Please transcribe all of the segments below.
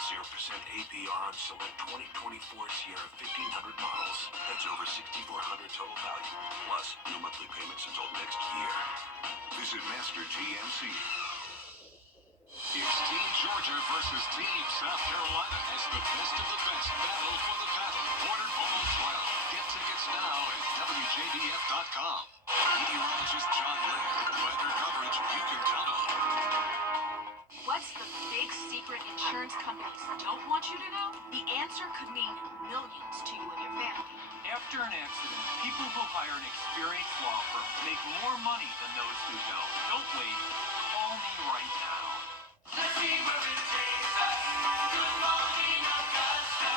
0% APR on select 2024 Sierra 1500 models. That's over $6,400 total value. Plus, no monthly payments until next year. Visit Master GMC. It's Team Georgia versus Team South Carolina as the best of the best battle for the battle. Order all 12. Get tickets now at WJBF.com. Meteorologist John Laird. Weather coverage you can count on. What's the big secret insurance companies don't want you to know? The answer could mean millions to you and your family. After an accident, people who hire an experienced law firm make more money than those who don't. Don't wait. Call me right now. Let's see where it takes us. Good morning, Augusta.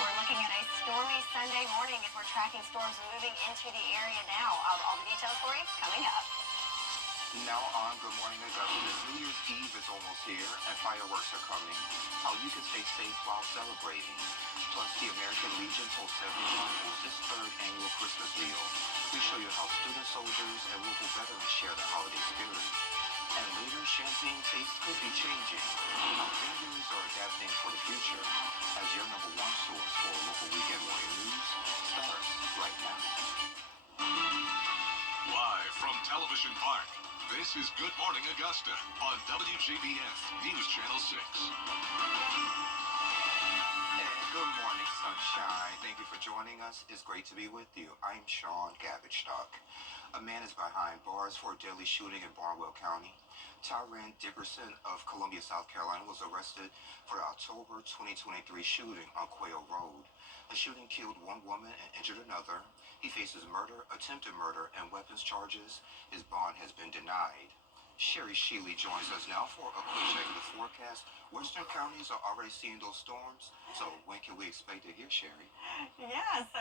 We're looking at a stormy Sunday morning as we're tracking storms moving into the area now. All the details for you coming up. Now on Good Morning Augusta, New Year's Eve is almost here and fireworks are coming. How you can stay safe while celebrating. Plus, the American Legion Post 71 hosts its third annual Christmas meal. We show you how student soldiers and local veterans share the holiday spirit. And later, champagne taste could be changing. How vendors are adapting for the future. As your number one source for local weekend morning news starts right now. Live from Television Park, this is Good Morning Augusta on WJBF News Channel 6. And good morning, sunshine. Thank you for joining us. It's great to be with you. I'm Sean Gavage-Stock. A man is behind bars for a deadly shooting in Barnwell County. Tyran Dickerson of Columbia, South Carolina was arrested for the October 2023 shooting on Quail Road. The shooting killed one woman and injured another. He faces murder, attempted murder, and weapons charges. His bond has been denied. Sherry Sheely joins us now for a quick check of the forecast. Western counties are already seeing those storms, so when can we expect to hear, Sherry? Yeah, so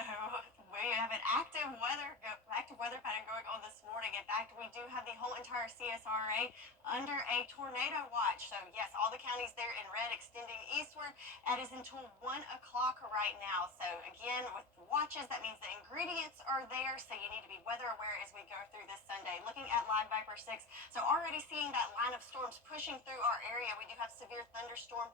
we have an active weather pattern going on this morning. In fact, we do have the whole entire CSRA under a tornado watch. So yes, all the counties there in red extending eastward. That is until 1 o'clock right now. So again, with watches, that means the ingredients are there. So you need to be weather aware as we go through this Sunday. Looking at Live Viper 6, so already seeing that line of storms pushing through our area. We do have severe thunderstorm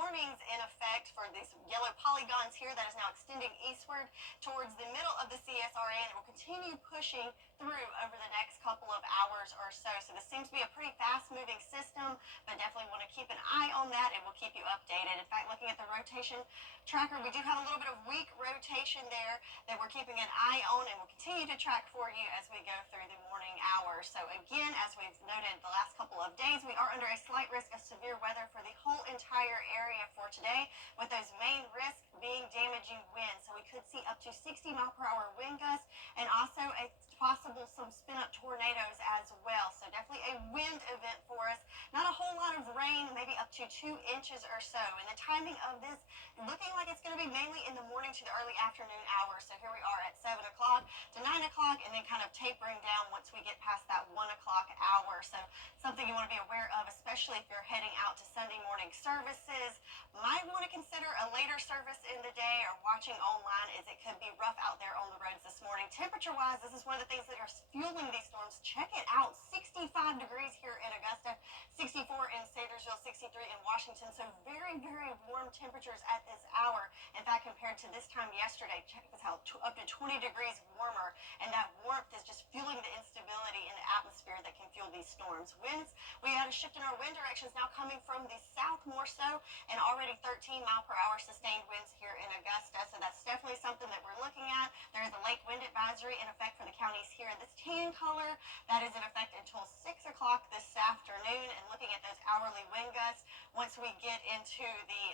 warnings in effect for these yellow polygons here that is now extending eastward towards the middle of the CSRA, and it will continue pushing through over the next couple of hours or so. So this seems to be a pretty fast-moving system, but definitely want to keep an eye on that, and we'll keep you updated. In fact, looking at the rotation tracker, we do have a little bit of weak rotation there that we're keeping an eye on, and we'll continue to track for you as we go through the morning hours. So again, as we've noted the last couple of days, we are under a slight risk of severe weather for the whole entire area for today, with those main risks being damaging winds. So we could see up to 60-mile-per-hour wind gusts, and also a possible some spin-up tornadoes as well. So definitely a wind event for us. Not a whole lot of rain, maybe up to 2 inches or so. And the timing of this looking like it's going to be mainly in the morning to the early afternoon hours. So here we are at 7 o'clock to 9 o'clock, and then kind of tapering down once we get past that 1 o'clock hour. So something you want to be aware of, especially if you're heading out to Sunday morning services. Might want to consider a later service in the day or watching online, as it could be rough out there on the roads this morning. Temperature-wise, this is one of the things that are fueling these storms. Check it out, 65 degrees here in Augusta, 64 in Sailorsville, 63 in Washington. So very, very warm temperatures at this hour. In fact, compared to this time yesterday, check this out, up to 20 degrees warmer. And that warmth is just fueling the instability in the atmosphere that can fuel these storms. Winds, we had a shift in our wind directions now coming from the south more so, and already 13-mile-per-hour sustained winds here in Augusta. So that's definitely something that we're looking at. There is a lake wind advisory in effect for the counties here in this tan color. That is in effect until 6 o'clock this afternoon. And looking at those hourly wind gusts, once we get into the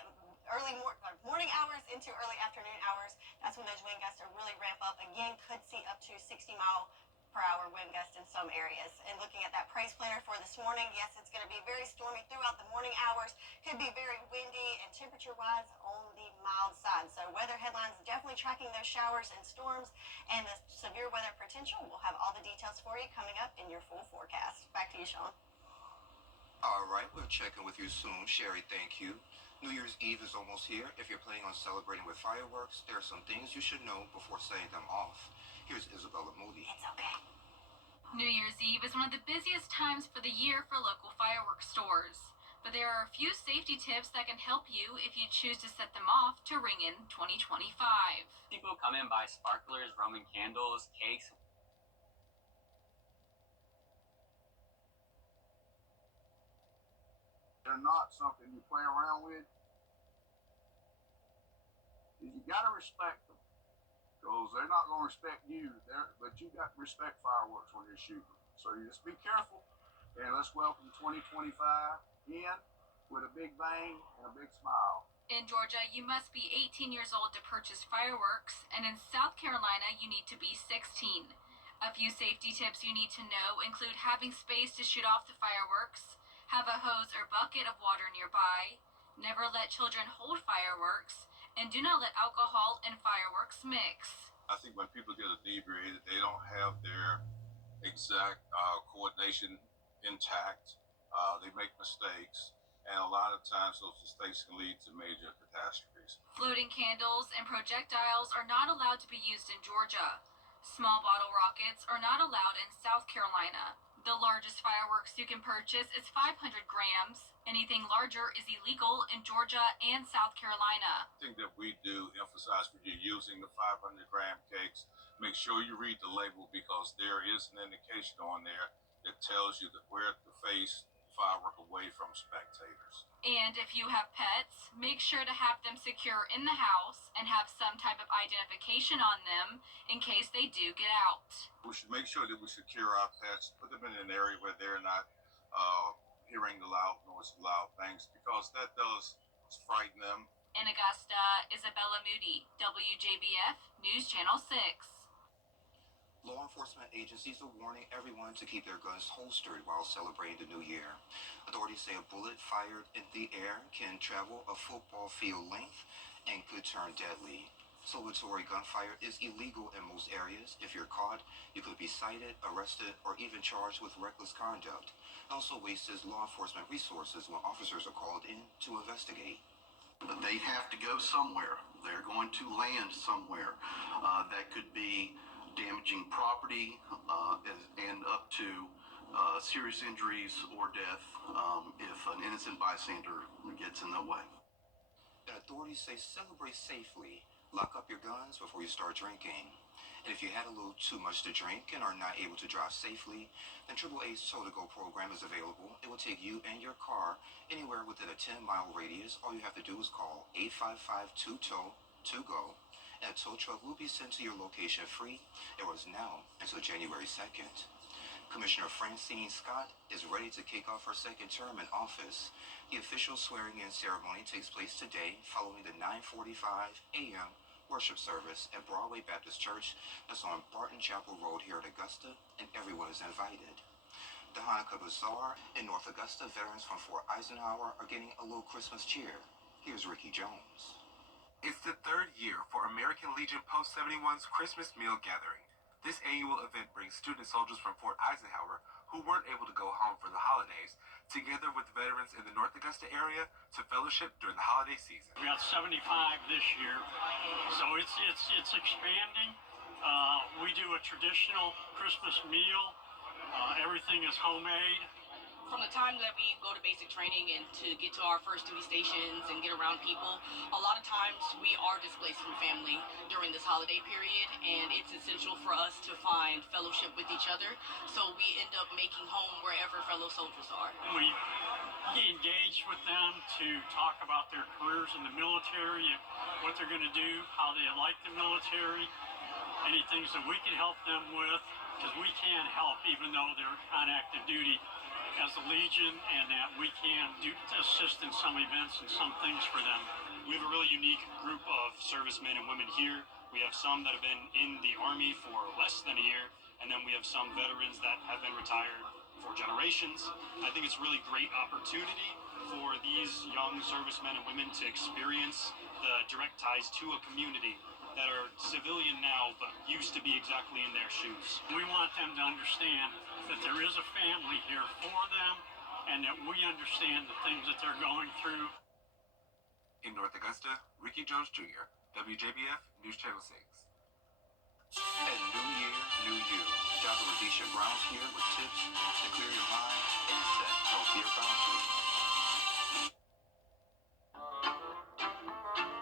morning hours into early afternoon hours, that's when those wind gusts are really ramp up. Again, could see up to 60-mile-per-hour wind gusts in some areas. And looking at that praise planner for this morning, yes, it's going to be very stormy throughout the morning hours. Could be very windy, and temperature-wise on the mild side. So weather headlines definitely tracking those showers and storms and the severe weather potential. We'll have all the details for you coming up in your full forecast. Back to you, Sean. All right, we'll check in with you soon. Sherry, thank you. New Year's Eve is almost here. If you're planning on celebrating with fireworks, there are some things you should know before setting them off. Here's Isabella Moody. It's okay. New Year's Eve is one of the busiest times for the year for local fireworks stores. But there are a few safety tips that can help you if you choose to set them off to ring in 2025. People come in, buy sparklers, Roman candles, cakes. They're not something you play around with. You got to respect them, because they're not going to respect you. But you got to respect fireworks when you're shooting. So you just be careful, and let's welcome 2025 in with a big bang and a big smile. In Georgia, you must be 18 years old to purchase fireworks, and in South Carolina, you need to be 16. A few safety tips you need to know include having space to shoot off the fireworks, have a hose or bucket of water nearby, never let children hold fireworks, and do not let alcohol and fireworks mix. I think when people get inebriated, they don't have their exact coordination intact. They make mistakes, and a lot of times those mistakes can lead to major catastrophes. Floating candles and projectiles are not allowed to be used in Georgia. Small bottle rockets are not allowed in South Carolina. The largest fireworks you can purchase is 500 grams. Anything larger is illegal in Georgia and South Carolina. I think that we do emphasize when you're using the 500-gram cakes, make sure you read the label, because there is an indication on there that tells you that where to face firework away from spectators. And if you have pets, make sure to have them secure in the house and have some type of identification on them in case they do get out. We should make sure that we secure our pets, put them in an area where they're not hearing the loud noise, loud things, because that does frighten them. In Augusta, Isabella Moody, WJBF News Channel 6. Law enforcement agencies are warning everyone to keep their guns holstered while celebrating the new year. Authorities say a bullet fired in the air can travel a football field length and could turn deadly. Celebratory gunfire is illegal in most areas. If you're caught, you could be cited, arrested, or even charged with reckless conduct. It also wastes law enforcement resources when officers are called in to investigate. But they have to go somewhere. They're going to land somewhere. That could be damaging property and up to serious injuries or death if an innocent bystander gets in the way. And authorities say celebrate safely. Lock up your guns before you start drinking. And if you had a little too much to drink and are not able to drive safely, then AAA's Tow-to-Go program is available. It will take you and your car anywhere within a 10-mile radius. All you have to do is call 855-2TOW to go, and a tow truck will be sent to your location free. It runs now until January 2nd. Commissioner Francine Scott is ready to kick off her second term in office. The official swearing-in ceremony takes place today following the 9:45 a.m. worship service at Broadway Baptist Church that's on Barton Chapel Road here at Augusta, and everyone is invited. The Hanukkah Bazaar in North Augusta, veterans from Fort Eisenhower are getting a little Christmas cheer. Here's Ricky Jones. It's the third year for American Legion Post 71's Christmas Meal Gathering. This annual event brings student soldiers from Fort Eisenhower who weren't able to go home for the holidays together with veterans in the North Augusta area to fellowship during the holiday season. We got 75 this year, so it's expanding. We do a traditional Christmas meal. Everything is homemade. From the time that we go to basic training and to get to our first duty stations and get around people, a lot of times we are displaced from family during this holiday period, and it's essential for us to find fellowship with each other, so we end up making home wherever fellow soldiers are. We engage with them to talk about their careers in the military, what they're going to do, how they like the military, any things that we can help them with, because we can help even though they're on active duty as the Legion, and that we can assist in some events and some things for them. We have a really unique group of servicemen and women here. We have some that have been in the Army for less than a year, and then we have some veterans that have been retired for generations. I think it's a really great opportunity for these young servicemen and women to experience the direct ties to a community that are civilian now but used to be exactly in their shoes. We want them to understand that there is a family here for them and that we understand the things that they're going through. In North Augusta, Ricky Jones Jr., WJBF News Channel 6. And New Year, New You. Gather Rhodesia Brown's here with tips to clear your mind and set healthier boundaries.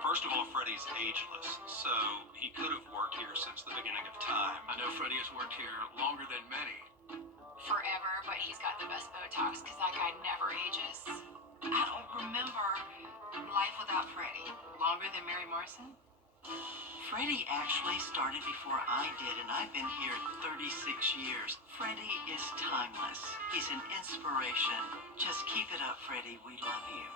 First of all, Freddie's ageless, so he could have worked here since the beginning of time. I know Freddie has worked here longer than many. Forever, but he's got the best Botox because that guy never ages. I don't remember life without Freddie. Longer than Mary Marson? Freddie actually started before I did, and I've been here 36 years. Freddie is timeless. He's an inspiration. Just keep it up, Freddie. We love you.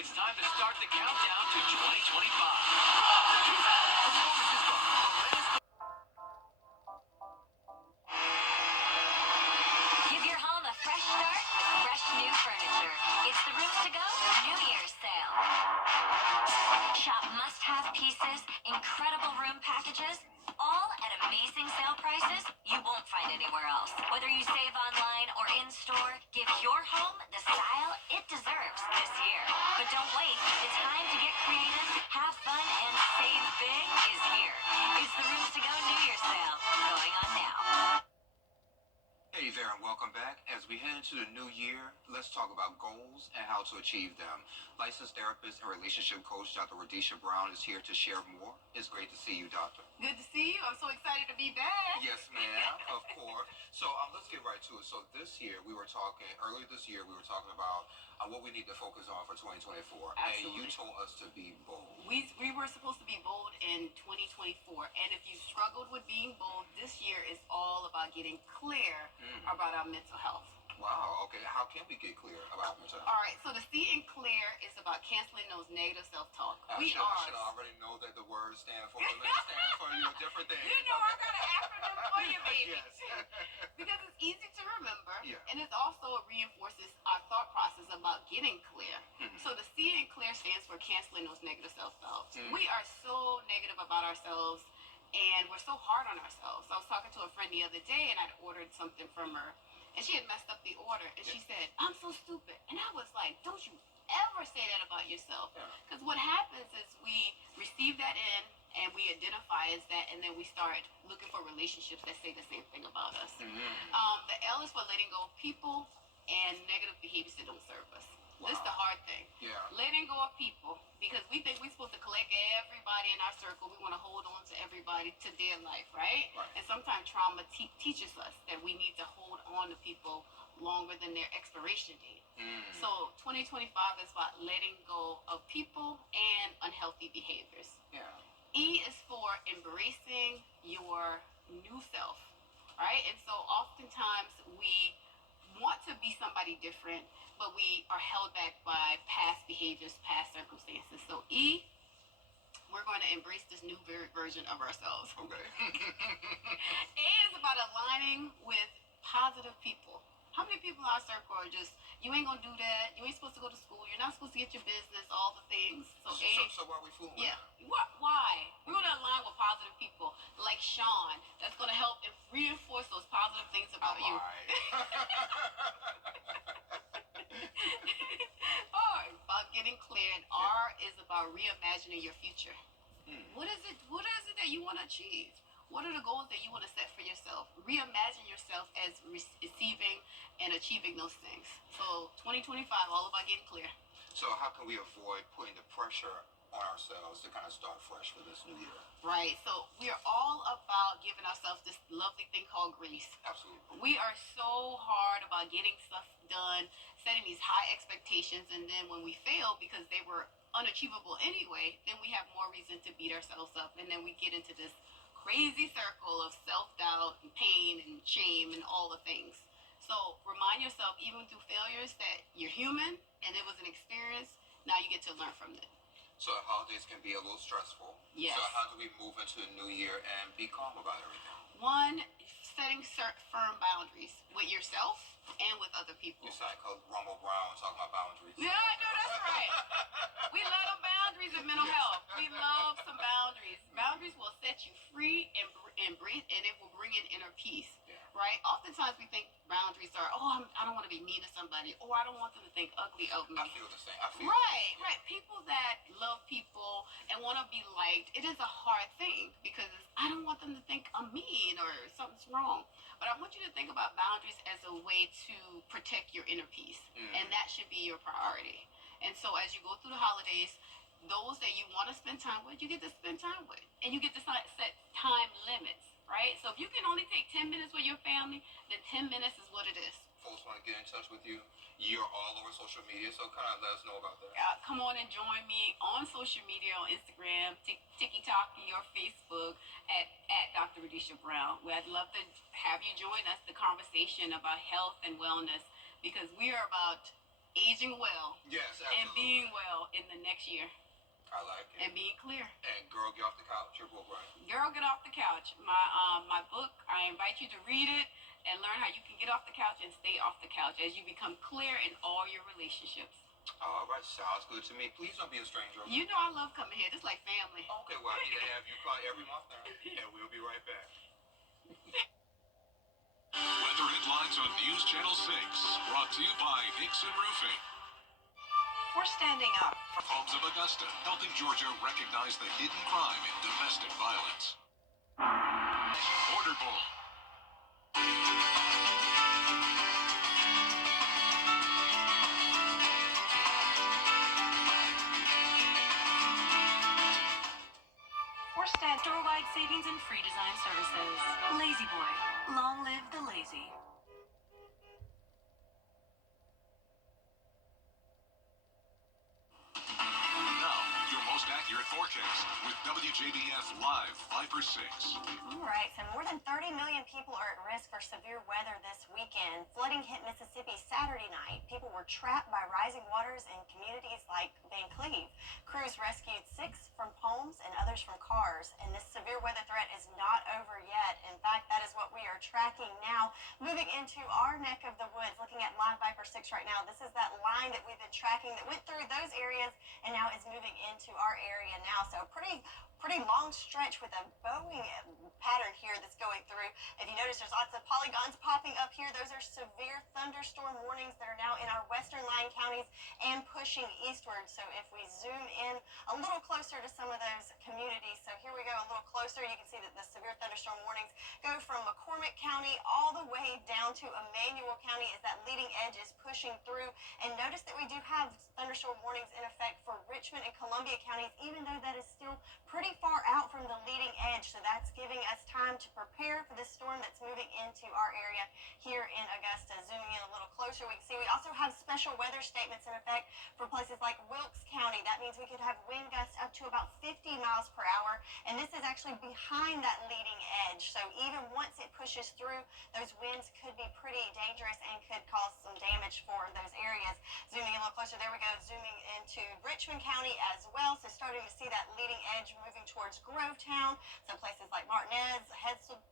It's time to start the countdown to 2025. Give your home a fresh start with fresh new furniture. It's the Rooms to Go New Year's sale. Shop must-have pieces, incredible room packages, all at amazing sale prices you won't find anywhere else. Whether you save online or in-store, give your home the style it deserves this year. But don't wait. The time to get creative, have fun, and save big is here. It's the Rooms to Go New Year's sale going on now. Hey there and welcome back. As we head into the new year, let's talk about goals and how to achieve them. Licensed therapist and relationship coach Dr. Rhodesia Brown is here to share more. It's great to see you, doctor. Good to see you. I'm so excited to be back. Yes, ma'am, of course. So let's get right to it. So earlier this year, we were talking about what we need to focus on for 2024. Absolutely. And you told us to be bold. We were supposed to be bold in 2024, and if you struggled with being bold, this year is all about getting clear about our mental health. Wow, okay. How can we get clear about mental health? All right, so the C in clear is about canceling those negative self-talk. I should already know that the words stand for. They stand for different things. You know I got an acronym for you, baby. Yes. Because it's easy to remember, Yeah. and it also reinforces our thought process about getting clear. So the C in clear stands for canceling those negative self-talks. We are so negative about ourselves, and we're so hard on ourselves. I was talking to a friend the other day, and I'd ordered something from her, and she had messed up the order, and she said, "I'm so stupid." And I was like, don't you ever say that about yourself. Because what happens is we receive that in, and we identify as that, and then we start looking for relationships that say the same thing about us. The L is for letting go of people and negative behaviors that don't serve us. Wow. This is the hard thing. Yeah. Letting go of people, because we think we're supposed to collect everybody in our circle. We want to hold on to everybody to their life, right? And sometimes trauma teaches us that we need to hold on to people longer than their expiration date. So 2025 is about letting go of people and unhealthy behaviors. Yeah. E is for embracing your new self, right? And so oftentimes we want to be somebody different, but we are held back by past behaviors, past circumstances. So E, we're going to embrace this new version of ourselves. Okay. A is about aligning with positive people. How many people in our circle are just, you ain't gonna do that, you ain't supposed to go to school, you're not supposed to get your business, all the things. So why are we fooling? Yeah. Why? We're gonna align with positive people like Sean. That's gonna help and reinforce those positive things about you. R is about getting clear, and R is about reimagining your future. What is it that you want to achieve? What are the goals that you want to set for yourself? Reimagine yourself as receiving and achieving those things. So 2025, all about getting clear. So how can we avoid putting the pressure on ourselves to kind of start fresh for this new year? Right. So we are all about giving ourselves this lovely thing called grace. Absolutely. We are so hard about getting stuff done, setting these high expectations, and then when we fail because they were unachievable anyway, then we have more reason to beat ourselves up, and then we get into this crazy circle of self-doubt and pain and shame and all the things. So remind yourself, even through failures, that you're human and it was an experience. Now you get to learn from it. So the holidays can be a little stressful. Yes. So how do we move into the new year and be calm about everything? One, setting firm boundaries with yourself and with other people. You sound like Rumble Brown talking about boundaries. Yeah, I know, that's right. We love boundaries in mental health. We love some boundaries. Boundaries will set you free and it will bring in inner peace. Right? Oftentimes we think boundaries are, I don't want to be mean to somebody, or I don't want them to think ugly of me. I feel the same. Right. People that love people and want to be liked, it is a hard thing because I don't want them to think I'm mean or something's wrong. But I want you to think about boundaries as a way to protect your inner peace. And that should be your priority. And so as you go through the holidays, those that you want to spend time with, you get to spend time with. And you get to set time limits, right? So if you can only take 10 minutes with your family, then 10 minutes is what it is. Folks want to get in touch with you. You're all over social media, so kind of let us know about that. Come on and join me on social media, on Instagram, TikTok, or Facebook at Dr. Radisha Brown, where I'd love to have you join us, the conversation about health and wellness, because we are about aging well. Yes, and absolutely. being well in the next year. I like it. And being clear. And girl, get off the couch. Your book, right? Girl, get off the couch. My book, I invite you to read it and learn how you can get off the couch and stay off the couch as you become clear in all your relationships. All right, sounds good to me. Please don't be a stranger. You know I love coming here, just like family. Okay, well, I need to have you come every month now, and we'll be right back. Weather headlines on News Channel 6, brought to you by Nixon Roofing. We're standing up for Homes of Augusta, helping Georgia recognize the hidden crime in domestic violence. Border Bowl. We're store-wide savings and free design services. Lazy Boy. Long live the lazy. Now, your most accurate forecast with WJBF Live 5/6. All right, so more than 30 million people are at risk for severe weather this weekend. Flooding hit Mississippi Saturday night. People were trapped by rising waters in communities like Van Cleve. Crews rescued 6 from homes and others from cars. And this severe weather threat is not over yet. In fact, that is what we are tracking now. Moving into our neck of the woods, looking at Live Viper 6 right now. This is that line that we've been tracking that went through those areas and now is moving into our area now. So pretty long stretch with a bowing pattern here that's going through. If you notice, there's lots of polygons popping up here. Those are severe thunderstorm warnings that are now in our western line counties and pushing eastward. So if we zoom in a little closer to some of those communities, so here we go a little closer, you can see that the severe thunderstorm warnings go from McCormick County all the way down to Emmanuel County as that leading edge is pushing through. And notice that we do have thunderstorm warnings in effect for Richmond and Columbia counties, even though that is still pretty far out from the leading edge. So that's giving us time to prepare for this storm that's moving into our area here in Augusta. Zooming in a little closer, we can see we also have special weather statements in effect for places like Wilkes County. That means we could have wind gusts up to about 50 miles per hour. And this is actually behind that leading edge. So even once it pushes through, those winds could be pretty dangerous and could cause some damage for those areas. Zooming in a little closer, there we go, zooming into Richmond County as well. So starting to see that leading edge moving towards Grovetown. So places like Martinez,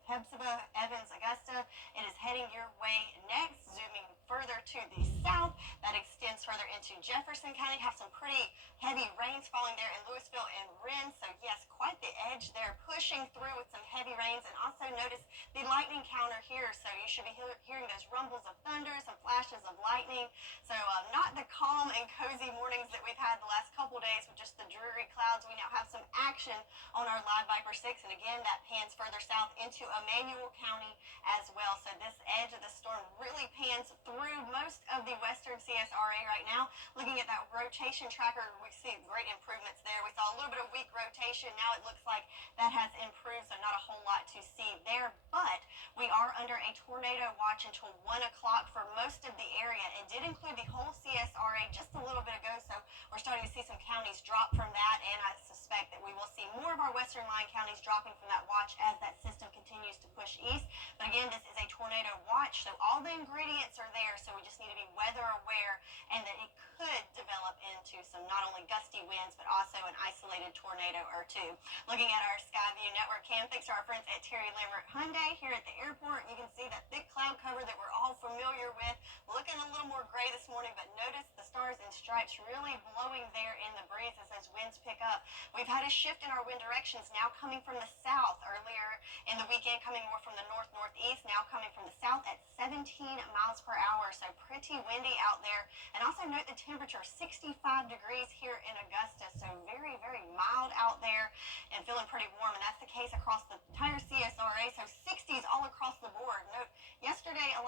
Hephzibah, Evans, Augusta. It is heading your way next. Zooming further to the south, that extends further into Jefferson County. Have some pretty heavy rains falling there in Louisville and Wren. So yes, quite the edge there, pushing through with some heavy rains. And also notice the lightning counter here. So you should be hearing those rumbles of thunder, some flashes of lightning. So not the calm and cozy mornings that we've had the last couple days with just the dreary clouds. We now have some action on our Live Viper 6. And again, that pans further south into Emmanuel County as well. So this edge of the storm really pans through most of the western CSRA right now. Looking at that rotation tracker, we see great improvements there. We saw a little bit of weak rotation. Now it looks like that has improved, so not a whole lot to see there. But we are under a tornado watch until 1 o'clock for most of the area. It did include the whole CSRA just a little bit ago, so we're starting to see some counties drop from that, and I suspect that we will see more of our western line counties dropping from that watch as that system continues to push east. But again, this is a tornado watch, so all the ingredients are there, so we just need to be weather aware and that it could develop into some not only gusty winds, but also an isolated tornado or two. Looking at our Skyview Network cam, thanks to our friends at Terry Lambert Hyundai here at the airport, you can see that thick cloud cover that we're all familiar with. Looking a little more gray this morning, but notice the stars and stripes really blowing there in the breeze as those winds pick up. We've had a shift in our wind directions, now coming from the south earlier in the weekend, coming more from the north-northeast, now coming from the south at 17 miles per hour. So pretty windy out there. And also note the temperature, 65 degrees here in Augusta. So very, very mild out there and feeling pretty warm. And that's the case across the entire CSRA. So 60s all across the board. Note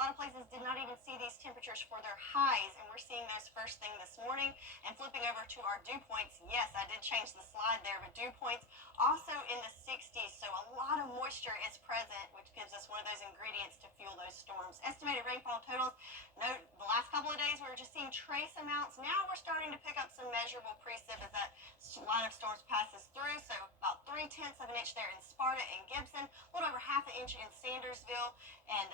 lot of places did not even see these temperatures for their highs, and we're seeing those first thing this morning. And flipping over to our dew points, yes, I did change the slide there, but dew points also in the 60s, so a lot of moisture is present, which gives us one of those ingredients to fuel those storms. Estimated rainfall totals, note the last couple of days we were just seeing trace amounts. Now we're starting to pick up some measurable precip as that line of storms passes through, so about 3/10 of an inch there in Sparta and Gibson, a little over half an inch in Sandersville, and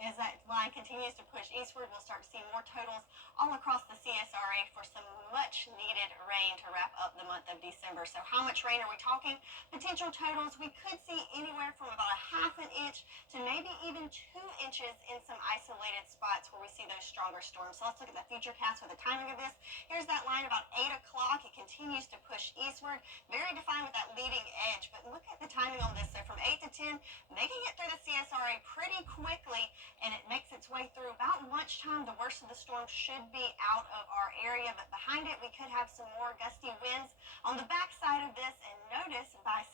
as that line continues to push eastward, we'll start to see more totals all across the CSRA for some much needed rain to wrap up the month of December. So how much rain are we talking? Potential totals, we could see anywhere from about a half an inch to maybe even 2 inches in some isolated spots where we see those stronger storms. So let's look at the future cast for the timing of this. Here's that line about 8 o'clock. It continues to push eastward, very defined with that leading edge. But look at the timing on this. So from 8 to 10, making it through the CSRA pretty quickly, and it makes its way through about lunchtime. The worst of the storm should be out of our area, but behind it we could have some more gusty winds on the backside of this. And notice by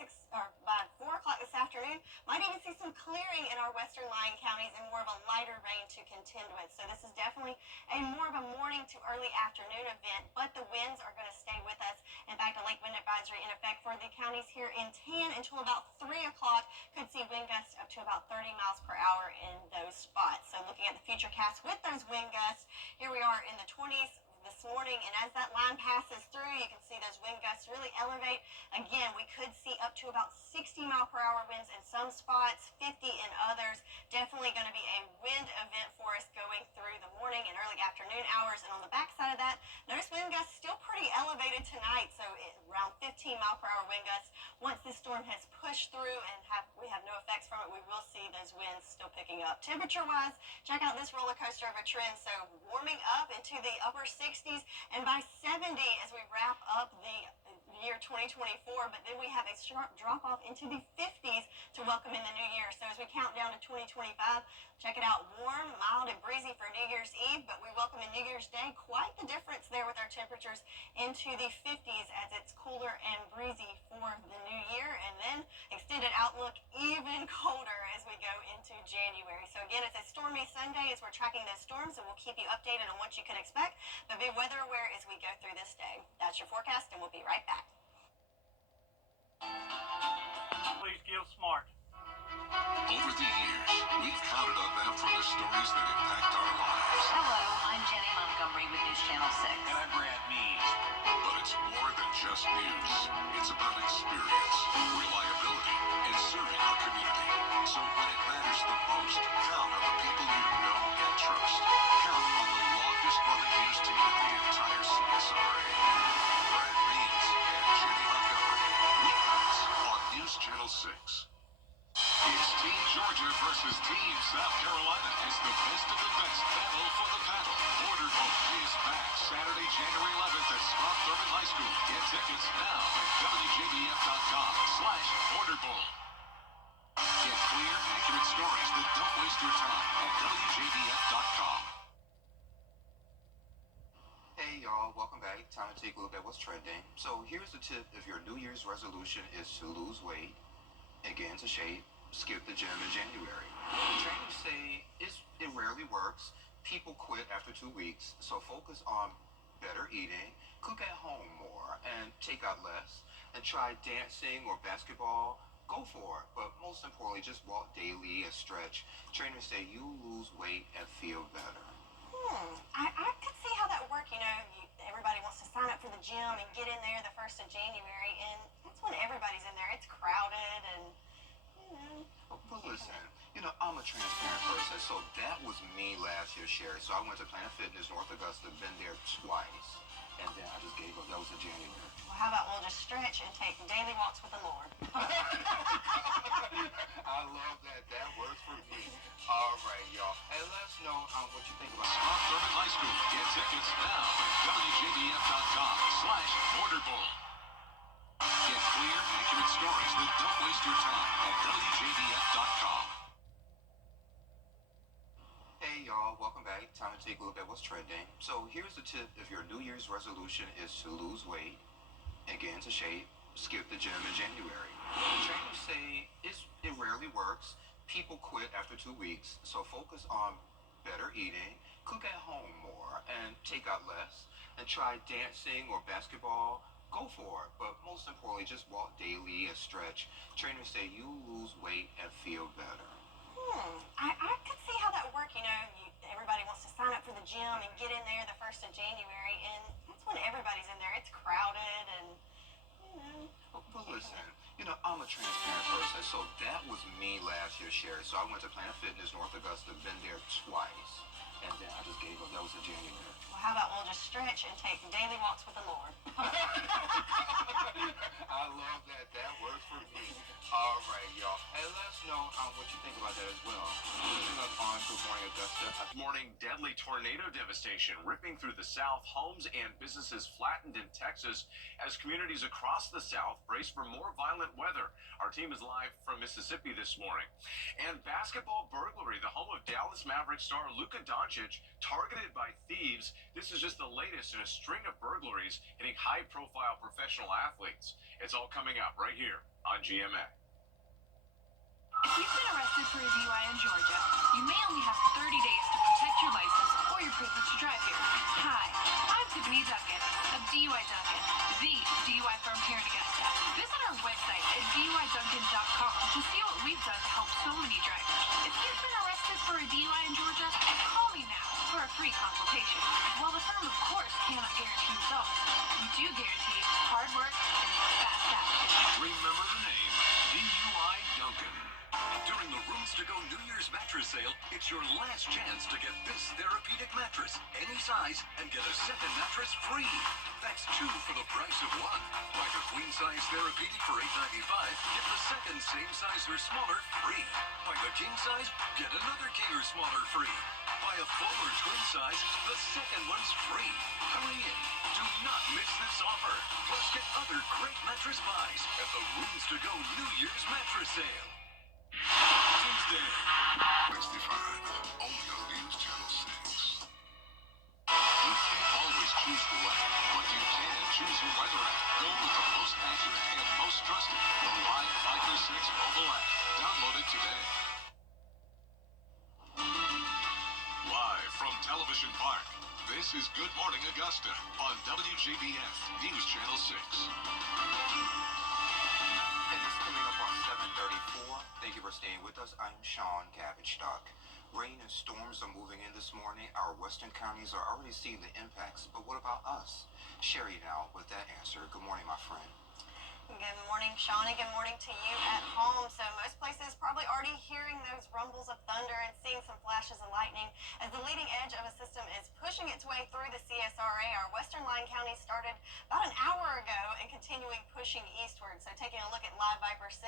4 o'clock this afternoon, might even see some clearing in our western lying counties and more of a lighter rain to contend with. So this is definitely a more of a morning to early afternoon event, but the winds are going to stay with us. In fact, a lake wind advisory in effect for the counties here in Tan until about 3 o'clock. Could see wind gusts up to about 30 miles per hour in those spots. So looking at the future cast with those wind gusts, here we are in the 20s this morning, and as that line passes through, you can see those wind gusts really elevate. Again, we could see up to about 60-mile-per-hour winds in some spots, 50 in others. Definitely going to be a wind event for us going through the morning and early afternoon hours. And on the backside of that, notice wind gusts still pretty elevated tonight, so around 15-mile-per-hour wind gusts. Once this storm has pushed through and we have no effects from it, we will see those winds still picking up. Temperature-wise, check out this roller coaster of a trend. So warming up into the upper 60s, and by 70 as we wrap up the year 2024, but then we have a sharp drop off into the 50s to welcome in the new year. So as we count down to 2025, check it out, warm, mild, and breezy for New Year's Eve, but we welcome in New Year's Day. Quite the difference there with our temperatures into the 50s as it's cooler and breezy for the new year, and then extended outlook even colder as we go into January. So again, it's a stormy Sunday as we're tracking those storms, and we'll keep you updated on what you can expect, but be weather aware as we go through this day. That's your forecast, and we'll be right back. Please give smart. Over the years, we've counted on them for the stories that impact our lives. Hello, I'm Jenny Montgomery with News Channel 6. And I'm Brad Mead. But it's more than just news. It's about experience, reliability, and serving our community. So when it matters the most, count on the people you know and trust. Count on the longest running news team in the entire CSRA. Brad Means and Jenny Montgomery. Weeknights on News Channel 6. It's Team Georgia versus Team South Carolina as the best of the best battle for the paddle. Border Bowl is back Saturday, January 11th at Scott Thurman High School. Get tickets now at WJBF.com/Border Bowl. Get clear, accurate stories that don't waste your time at WJBF.com. Hey y'all, welcome back. Time to take a look at what's trending. So here's the tip: if your New Year's resolution is to lose weight and get into shape, skip the gym in January. Trainers say it rarely works. People quit after 2 weeks, so focus on better eating, cook at home more, and take out less, and try dancing or basketball. Go for it, but most importantly, just walk daily and stretch. Trainers say you lose weight and feel better. I could see how that would work. Everybody wants to sign up for the gym and get in there the 1st of January, and that's when everybody's in there. It's crowded, and But listen, I'm a transparent person, so that was me last year, Sherry. So I went to Planet Fitness, North Augusta, been there twice, and then I just gave up. That was in January. Well, how about we'll just stretch and take daily walks with the Lord? I love that. That works for me. All right, y'all. And let us know what you think about Scott Thurman High School. Get tickets now at WJBF.com/Border Bowl. Get clear, accurate stories that don't waste your time at WJBF.com. Hey y'all, welcome back. Time to take a look at what's trending. So here's the tip: if your New Year's resolution is to lose weight and get into shape, skip the gym in January. Trainers say it rarely works. People quit after 2 weeks, so focus on better eating, cook at home more, and take out less, and try dancing or basketball. Go for it, but most importantly, just walk daily and stretch. Trainers say you lose weight and feel better. I could see how that would work. Everybody wants to sign up for the gym and get in there the 1st of January, and that's when everybody's in there. It's crowded and, But listen, I'm a transparent person, so that was me last year, Sherry. So I went to Planet Fitness North Augusta, been there twice, and then I just gave up. That was in January. Well, how about we'll just stretch and take daily walks with the Lord? I love that. That works for me. All right, y'all. And let us know what you think about that as well. Coming up on Good Morning Augusta. Morning, deadly tornado devastation ripping through the South. Homes and businesses flattened in Texas as communities across the South brace for more violent weather. Our team is live from Mississippi this morning. And basketball burglary, the home of Dallas Maverick star Luka Doncic, targeted by thieves. This is just the latest in a string of burglaries hitting high-profile professional athletes. It's all coming up right here on GMA. If you've been arrested for a DUI in Georgia, you may only have 30 days to protect your license or your privilege to drive here. Hi, I'm Tiffany Duncan of DUI Duncan, the DUI firm here in Augusta. Visit our website at DUIDuncan.com to see what we've done to help so many drivers. If you've been arrested for a DUI in Georgia, call me now for a free consultation. While the firm, of course, cannot guarantee results, we do guarantee hard work and fast action. Remember the name, DUI Duncan. During the Rooms to Go New Year's mattress sale, it's your last chance to get this therapeutic mattress, any size, and get a second mattress free. That's 2 for the price of 1. Buy the queen size therapeutic for $8.95, get the second same size or smaller free. Buy the king size, get another king or smaller free. Buy a full or twin size, the second one's free. Hurry in. Do not miss this offer. Plus, get other great mattress buys at the Rooms to Go New Year's mattress sale. Tuesday, 65, only on News Channel 6. You can't always choose the weather, but you can choose your weather app. Go with the most accurate and most trusted, the Live Fighter 6 mobile app. Download it today. Live from Television Park, this is Good Morning Augusta on WJBF News Channel 6. And it's coming up on 7:34. Thank you for staying with us. I'm Sean Cabbage-Stock. Rain and storms are moving in this morning. Our western counties are already seeing the impacts, but what about us? Sherry now with that answer. Good morning, my friend. Good morning, Sean, and good morning to you at home. So most places probably already hearing those rumbles of thunder and seeing some flashes of lightning as the leading edge of a system is pushing its way through the CSRA. Our western line county started about an hour ago and continuing pushing eastward. So taking a look at Live Viper 6,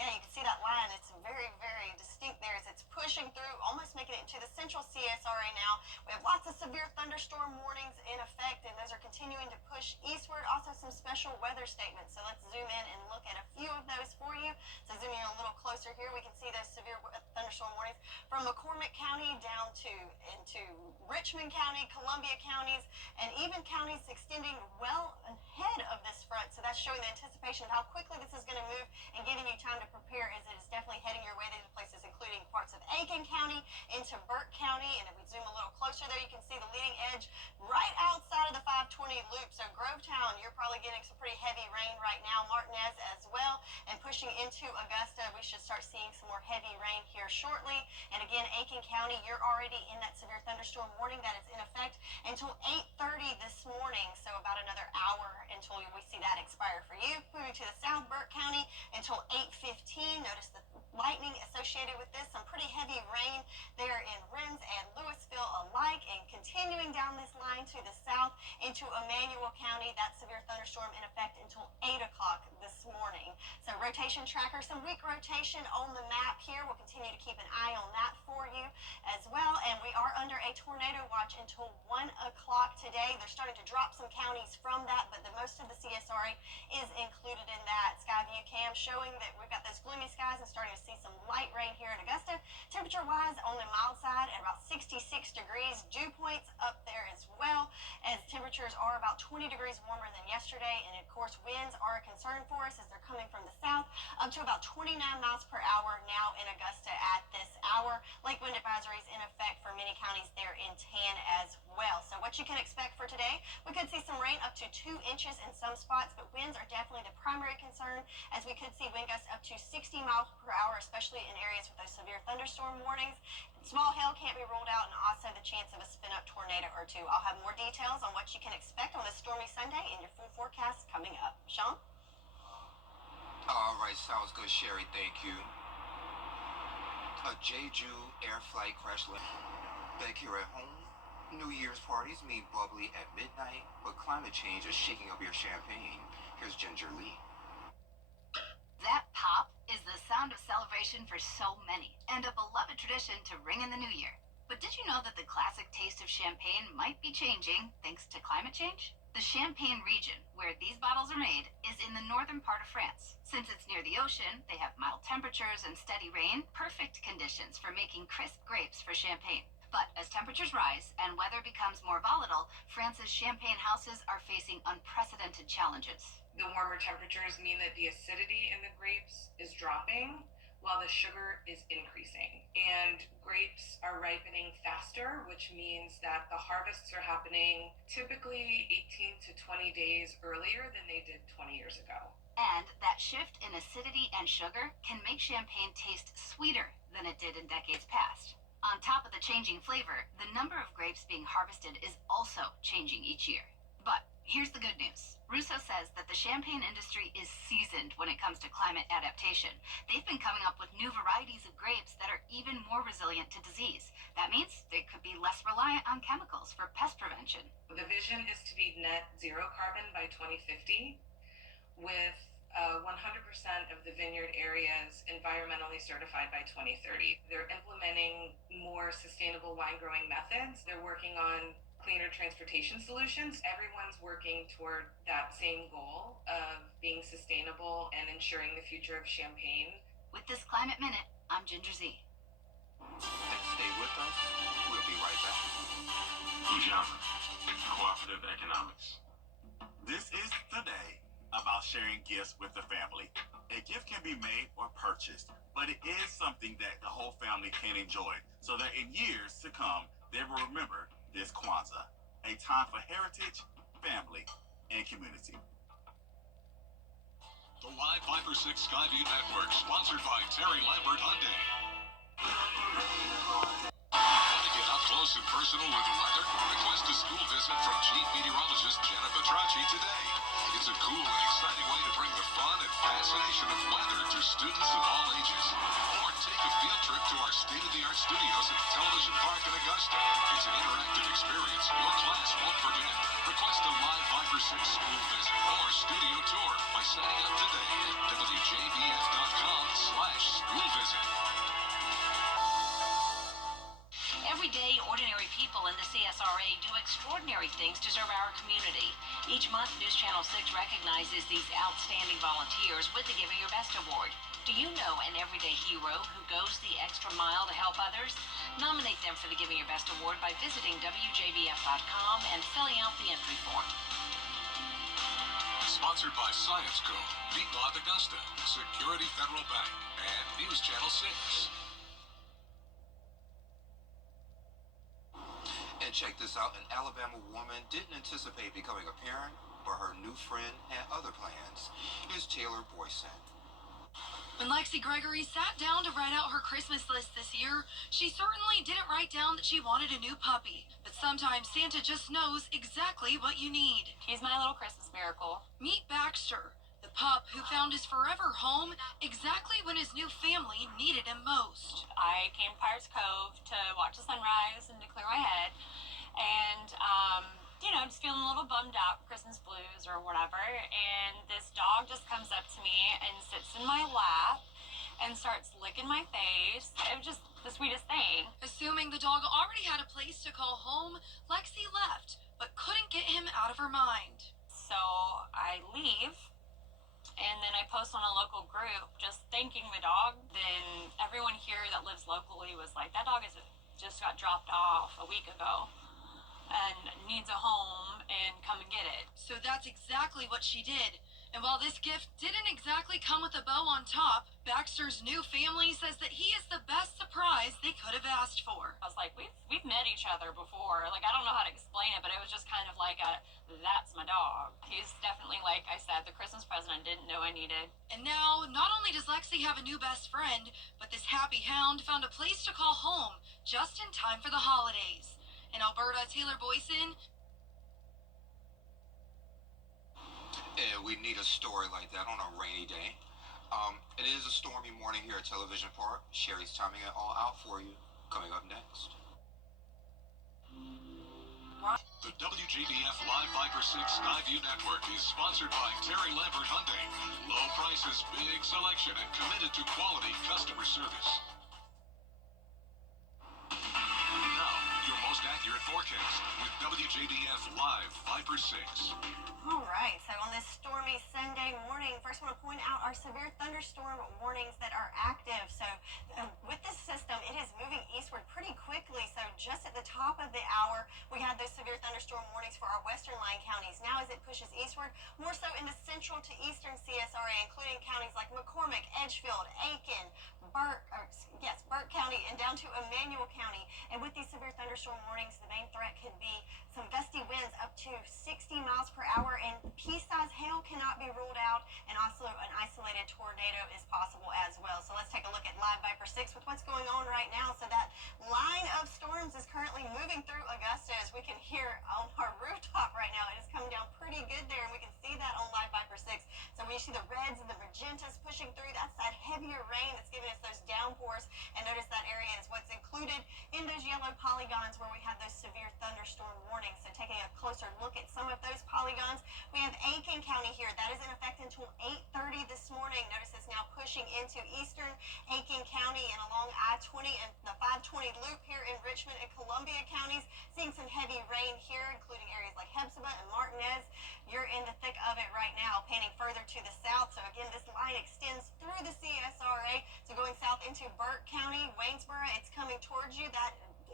yeah, you can see that line. It's very, very distinct there as it's pushing through, almost making it into the central CSRA now. We have lots of severe thunderstorm warnings in effect, and those are continuing to push eastward. Also some special weather statements. So let's zoom in and look at a few of those for you. So zooming in a little closer here, we can see those severe thunderstorm warnings from McCormick County down to into Richmond County, Columbia counties, and even counties extending well ahead of this front. So that's showing the anticipation of how quickly this is going to move and giving you time to prepare as it is definitely heading your way to places including parts of Aiken County into Burke County. And if we zoom a little closer there, you can see the leading edge right outside of the 520 loop. So Grovetown, you're probably getting some pretty heavy rain right now. Martinez as well, and pushing into Augusta, we should start seeing some more heavy rain here shortly. And again, Aiken County, you're already in that severe thunderstorm warning that is in effect until 8:30 this morning, so about another hour until we see that expire for you. Moving to the South, Burke County until 8:15. Notice the lightning associated with this, some pretty heavy rain there in Rennes and Louisville alike, and continuing down this line to the south into Emmanuel County, that severe thunderstorm in effect until 8 o'clock this morning. So rotation tracker, some weak rotation on the map here. We'll continue to keep an eye on that for you as well. And we are under a tornado watch until 1 o'clock today. They're starting to drop some counties from that, but most of the CSRA is included in that. Skyview cam showing that we've got those gloomy skies and starting to see some light rain here in Augusta. Temperature-wise, on the mild side at about 66 degrees. Dew points up there as well, as temperatures are about 20 degrees warmer than yesterday. And of course, winds are a concern for us as they're coming from the south, up to about 29 miles per hour now in Augusta at this hour. Lake wind advisories in effect for many counties there in Tan as well. So what you can expect for today, we could see some rain up to 2 inches in some spots, but winds are definitely the primary concern, as we could see wind gusts up to 60 miles per hour, especially in areas with those severe thunderstorm warnings. Small hail can't be ruled out, and also the chance of a spin-up tornado or two. I'll have more details on what you can expect on this stormy Sunday in your full forecast coming up. Sean? All right, sounds good, Sherry. Thank you. A Jeju air flight crash back here at home. New Year's parties mean bubbly at midnight, but climate change is shaking up your champagne. Here's Ginger Lee. That pop is the sound of celebration for so many, and a beloved tradition to ring in the new year. But did you know that the classic taste of champagne might be changing thanks to climate change? The Champagne region, where these bottles are made, is in the northern part of France. Since it's near the ocean, they have mild temperatures and steady rain, perfect conditions for making crisp grapes for champagne. But as temperatures rise and weather becomes more volatile, France's champagne houses are facing unprecedented challenges. The warmer temperatures mean that the acidity in the grapes is dropping while the sugar is increasing. And grapes are ripening faster, which means that the harvests are happening typically 18 to 20 days earlier than they did 20 years ago. And that shift in acidity and sugar can make champagne taste sweeter than it did in decades past. On top of the changing flavor, the number of grapes being harvested is also changing each year. But here's the good news. Russo says that the champagne industry is seasoned when it comes to climate adaptation. They've been coming up with new varieties of grapes that are even more resilient to disease. That means they could be less reliant on chemicals for pest prevention. The vision is to be net zero carbon by 2050, with 100% of the vineyard areas environmentally certified by 2030. They're implementing more sustainable wine growing methods. They're working on cleaner transportation solutions. Everyone's working toward that same goal of being sustainable and ensuring the future of Champagne. With this Climate Minute, I'm Ginger Z. And stay with us. We'll be right back. Ujama, Cooperative Economics. This is the day about sharing gifts with the family. A gift can be made or purchased, but it is something that the whole family can enjoy, so that in years to come, they will remember this Kwanzaa, a time for heritage, family, and community. The Live 5 or 6 Skyview Network, sponsored by Terry Lambert Hyundai. Want to get up close and personal with the weather? Request a school visit from Chief Meteorologist Jenna Petracci today. It's a cool and exciting way to bring the fun and fascination of weather to students of all ages. Or take a field trip to our state-of-the-art studios at Television Park in Augusta. It's an interactive experience your class won't forget. Request a Live 5 or 6 school visit or studio tour by signing up today at WJBF.com/school visit. Every day, ordinary people in the CSRA do extraordinary things to serve our community. Each month, News Channel 6 recognizes these outstanding volunteers with the Giving Your Best Award. Do you know an everyday hero who goes the extra mile to help others? Nominate them for the Giving Your Best Award by visiting WJBF.com and filling out the entry form. Sponsored by Science Co., Beatbot Augusta, Security Federal Bank, and News Channel 6. And check this out, an Alabama woman didn't anticipate becoming a parent, but her new friend had other plans. Here's Taylor Boyson. When Lexi Gregory sat down to write out her Christmas list this year, she certainly didn't write down that she wanted a new puppy. But sometimes Santa just knows exactly what you need. He's my little Christmas miracle. Meet Baxter, the pup who found his forever home exactly when his new family needed him most. I came to Pirates Cove to watch the sunrise and to clear my head. And, just feeling a little bummed out, Christmas blues or whatever. And this dog just comes up to me and sits in my lap. and starts licking my face. It was just the sweetest thing. Assuming the dog already had a place to call home, Lexi left, but couldn't get him out of her mind. So I leave, and then I post on a local group just thanking the dog. Then everyone here that lives locally was like, that dog just got dropped off a week ago and needs a home, and come and get it. So that's exactly what she did. And while this gift didn't exactly come with a bow on top, Baxter's new family says that he is the best surprise they could have asked for. I was like, we've met each other before. Like, I don't know how to explain it, but it was just kind of like that's my dog. He's definitely, like I said, the Christmas present I didn't know I needed. And now, not only does Lexi have a new best friend, but this happy hound found a place to call home just in time for the holidays. In Alberta, Taylor Boyson. And we need a story like that on a rainy day. It is a stormy morning here at Television Park. Sherry's timing it all out for you. Coming up next. The WJBF Live Viper 6 Skyview Network is sponsored by Terry Lambert Hyundai. Low prices, big selection, and committed to quality customer service. Now, your most accurate forecast with WJBF Live Viper 6. All right, so on this stormy Sunday morning, first I want to point out our severe thunderstorm warnings that are active. So with this system, it is moving eastward pretty quickly. So just at the top of the hour, we had those severe thunderstorm warnings for our western line counties. Now as it pushes eastward, more so in the central to eastern CSRA, including counties like McCormick, Edgefield, Aiken, Burke County, and down to Emmanuel County. And with these severe thunderstorm warnings, the main threat could be some gusty winds up to 60 miles per hour, and pea-sized hail cannot be ruled out, and also an isolated tornado is possible as well. So let's take a look at Live Viper 6 with what's going on right now. So that line of storms is currently moving through Augusta, as we can hear on our rooftop right now. It is coming down pretty good there, and we can see that on Live Viper 6. So when you see the reds and the magentas pushing through, that's that heavier rain that's giving us those downpours. And notice that area is what's included in those yellow polygons where we have those severe thunderstorm warnings. So taking a closer look at some of those polygons, we have Aiken County here. That is in effect until 8:30 this morning. Notice it's now pushing into eastern Aiken County and along I-20 and the 520 loop here in Richmond and Columbia counties. Seeing some heavy rain here, including areas like Hephzibah and Martinez. You're in the thick of it right now, panning further to the south. So again, this line extends through the CSRA. So going south into Burke County, Waynesboro, it's coming towards you. That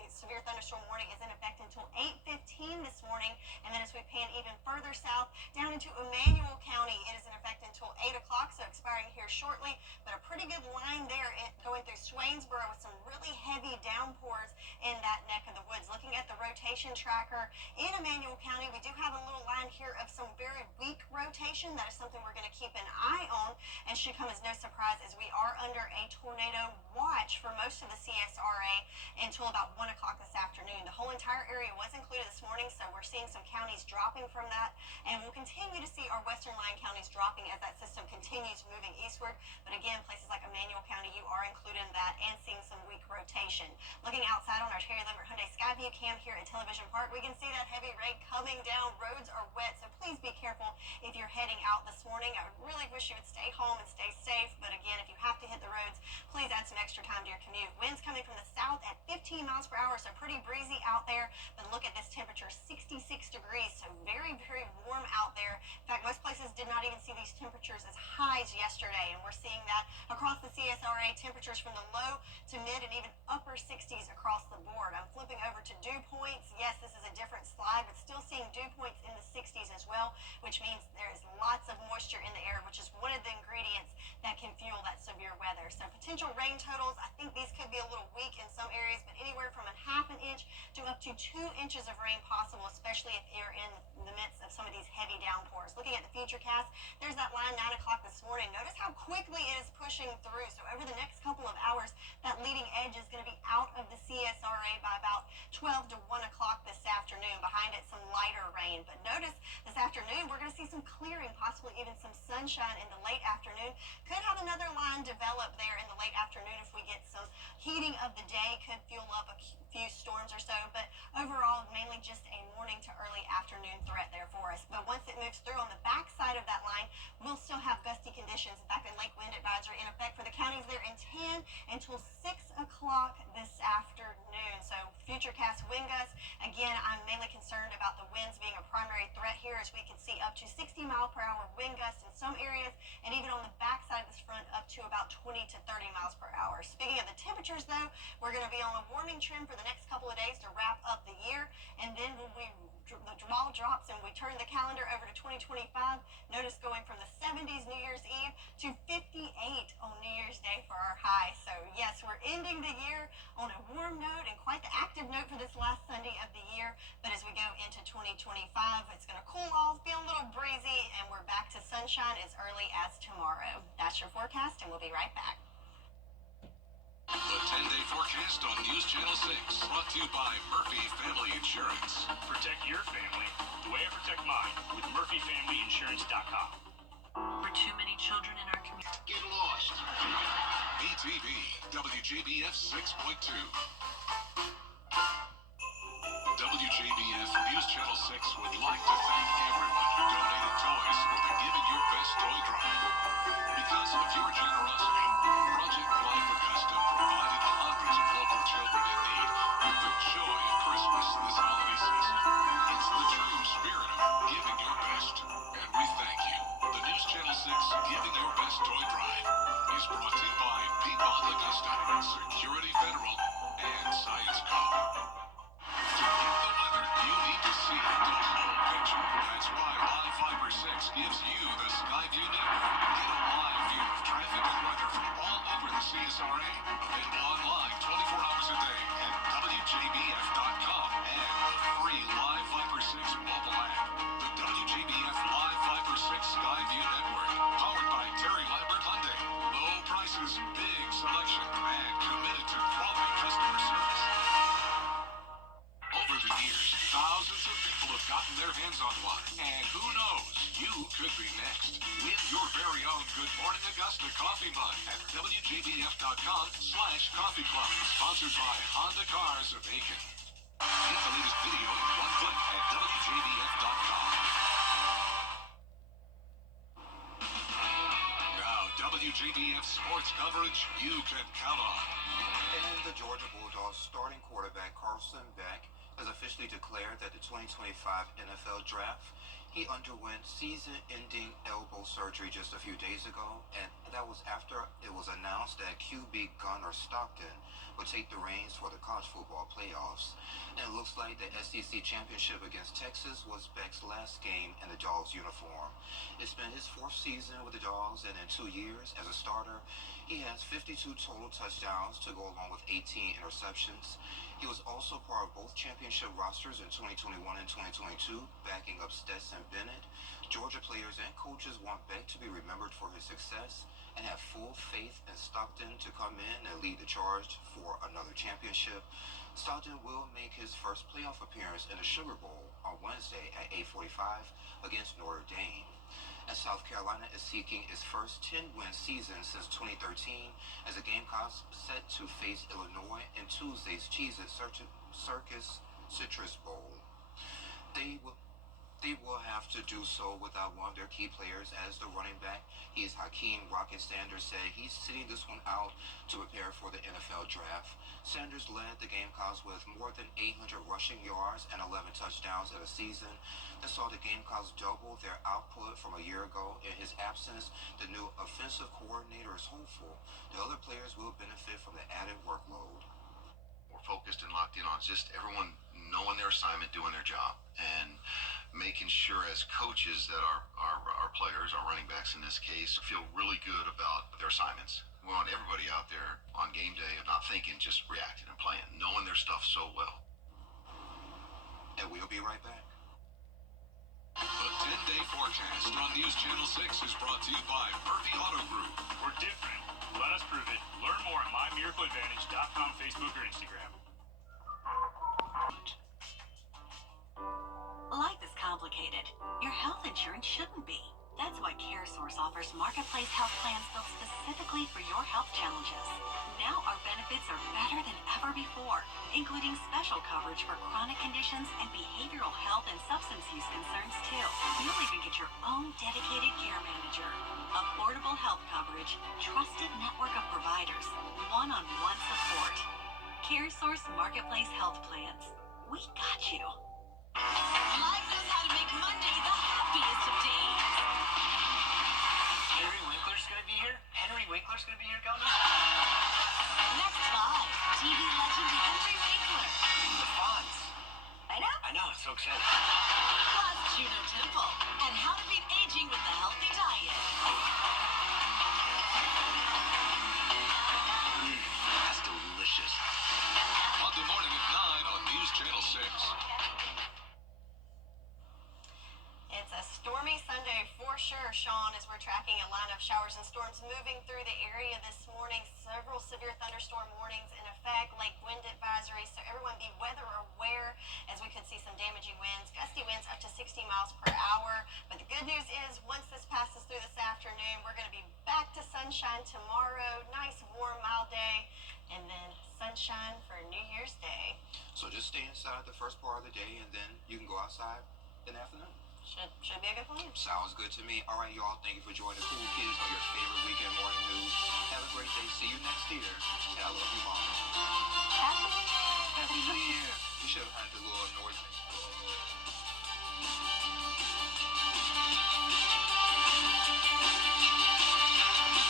severe thunderstorm warning is in effect until 8:15 this morning. And then as we pan even further south down into Emmanuel County, it is in effect until 8 o'clock, so expiring here shortly. But a pretty good line there going through Swainsboro with some really heavy downpours in that neck of the woods. Looking at the rotation tracker in Emmanuel County, we do have a little line here of some very weak rotation. That is something we're going to keep an eye on, and should come as no surprise as we are under a tornado watch for most of the CSRA until about 1 o'clock this afternoon. The whole entire area was included this morning, so we're seeing some counties dropping from that, and we'll continue to see our western line counties dropping as that system continues moving eastward. But again, places like Emmanuel County, you are included in that and seeing some weak rotation. Looking outside on our Terry Lambert Hyundai Skyview cam here at Television Park, we can see that heavy rain coming down. Roads are wet, so please be careful if you're heading out this morning. I would really wish you would stay home and stay safe, but again, if you have to hit the roads, please add some extra time to your commute. Winds coming from the south at 15 miles per hour, so pretty breezy out there. But look at this temperature, 66 degrees, so very, very warm out there. In fact, most places did not even see these temperatures as high as yesterday, and we're seeing that across the CSRA, temperatures from the low to mid and even upper 60s across the board. I'm flipping over to dew points. Yes, this is a different slide, but still seeing dew points in the 60s as well, which means there is lots of moisture in the air, which is one of the ingredients that can fuel that severe weather. So potential rain totals, I think these could be a little weak in some areas, but anywhere from a half an inch to up to 2 inches of rain possible, especially if you're in the midst of some of these heavy downpours. Looking at the futurecast, there's that line 9 o'clock this morning. Notice how quickly it is pushing through. So over the next couple of hours, that leading edge is going to be out of the CSRA by about 12 to 1 o'clock this afternoon. afternoon. Behind it, some lighter rain. But notice this afternoon, we're going to see some clearing, possibly even some sunshine in the late afternoon. Could have another line develop there in the late afternoon if we get some heating of the day. Could fuel up a few storms or so. But overall, mainly just a morning to early afternoon threat there for us. But once it moves through on the back side of that line, we'll still have gusty conditions. In fact, a lake wind advisory in effect for the counties there in 10 until 6 o'clock this afternoon. So futurecast wind gusts. Again, I'm mainly concerned about the winds being a primary threat here, as we could see up to 60-mile-per-hour wind gusts in some areas, and even on the back side of this front up to about 20 to 30 miles per hour. Speaking of the temperatures, though, we're going to be on a warming trend for the next couple of days to wrap up the year, and then when the ball drops and we turn the calendar over to 2025, notice going from the 70s New Year's Eve to 58 on New Year's Day for our high. So yes, we're ending the year on a warm note and quite the active note for this last Sunday of the year. But as we go into 2025, it's going to cool off, be a little breezy, and we're back to sunshine as early as tomorrow. That's your forecast, and we'll be right back. The 10-day forecast on News Channel 6, brought to you by Murphy Family Insurance. Protect your family the way I protect mine with MurphyFamilyInsurance.com. For too many children in our community. Get lost. BTV, WJBF 6.2. WJBF News Channel 6 would like to thank everyone who donated toys for the Giving Your Best Toy Drive. Because of your generosity, Project Life Augusta provided hundreds of local children in need with the joy of Christmas this holiday season. It's the true spirit of giving your best, and we thank you. The News Channel 6 Giving Your Best Toy Drive is brought to you by Piedmont Augusta, Security Federal, and Science Call. To get the weather you need to see the whole picture. That's why Live Fiber 6 gives you the Skyview network. Get a live view of traffic and weather from all over the CSRA. Available online 24 hours a day at WJBF.com and the free Live Fiber 6 mobile app. The WJBF Live Fiber 6 Skyview network, powered by Terry Lambert Hyundai. Low prices, big selection, and committed to quality customer service. Over the years, thousands of people have gotten their hands on one. And who knows, you could be next. Win your very own Good Morning Augusta coffee mug at WJBF.com/coffee club. Sponsored by Honda Cars of Aiken. Get the latest video in one click at WJBF.com. Now, WJBF sports coverage you can count on. And the Georgia Bulldogs starting quarterback Carson Beck has officially declared that the 2025 NFL Draft, he underwent season-ending elbow surgery just a few days ago, and that was after it was announced that QB Gunnar Stockton would take the reins for the college football playoffs. And it looks like the SEC championship against Texas was Beck's last game in the Dogs uniform. It's been his fourth season with the Dogs, and in 2 years as a starter, he has 52 total touchdowns to go along with 18 interceptions. He was also part of both championship rosters in 2021 and 2022, backing up Stetson Bennett. Georgia players and coaches want Beck to be remembered for his success and have full faith in Stockton to come in and lead the charge for another championship. Stockton will make his first playoff appearance in the Sugar Bowl on Wednesday at 8:45 against Notre Dame. And South Carolina is seeking its first 10-win season since 2013 as the Gamecocks set to face Illinois in Tuesday's Cheez-It Circus Citrus Bowl. They will have to do so without one of their key players as the running back. He's Hakeem Rocket Sanders said he's sitting this one out to prepare for the NFL Draft. Sanders led the Gamecocks with more than 800 rushing yards and 11 touchdowns in a season that saw the Gamecocks double their output from a year ago. In his absence, the new offensive coordinator is hopeful the other players will benefit from the added workload. We're focused and locked in on just everyone knowing their assignment, doing their job, and making sure as coaches that our players, our running backs in this case, feel really good about their assignments. We want everybody out there on game day not thinking, just reacting and playing, knowing their stuff so well. And we'll be right back. The 10-day forecast on News Channel 6 is brought to you by Murphy Auto Group. We're different. Let us prove it. Learn more at mymiracleadvantage.com, Facebook, or Instagram. and shouldn't be. That's why CareSource offers marketplace health plans built specifically for your health challenges. Now our benefits are better than ever before, including special coverage for chronic conditions and behavioral health and substance use concerns too. You'll even get your own dedicated care manager. Affordable health coverage, trusted network of providers, one-on-one support. CareSource Marketplace Health Plans. We got you. Life knows how to make Monday the happiest of days. Henry Winkler's gonna be here? Henry Winkler's gonna be here, Tony? Next live, TV legend Henry Winkler. The Fonz. I know, it's so exciting. Plus Juno Temple and how to beat aging with a healthy diet. That's delicious. Monday morning at 9 on News Channel 6. It's a stormy Sunday for sure, Sean, as we're tracking a line of showers and storms moving through the area this morning. Several severe thunderstorm warnings in effect, like wind advisories, so everyone be weather aware as we could see some damaging winds, gusty winds up to 60 miles per hour. But the good news is once this passes through this afternoon, we're going to be back to sunshine tomorrow. Nice, warm, mild day, and then sunshine for New Year's Day. So just stay inside the first part of the day, and then you can go outside in the afternoon. Should be a good plan. Sounds good to me. All right, y'all. Thank you for joining Cool Kids on your favorite weekend morning news. Have a great day. See you next year. And I love you, Mama. Happy New Year. Happy New Year. We should have had the little noise.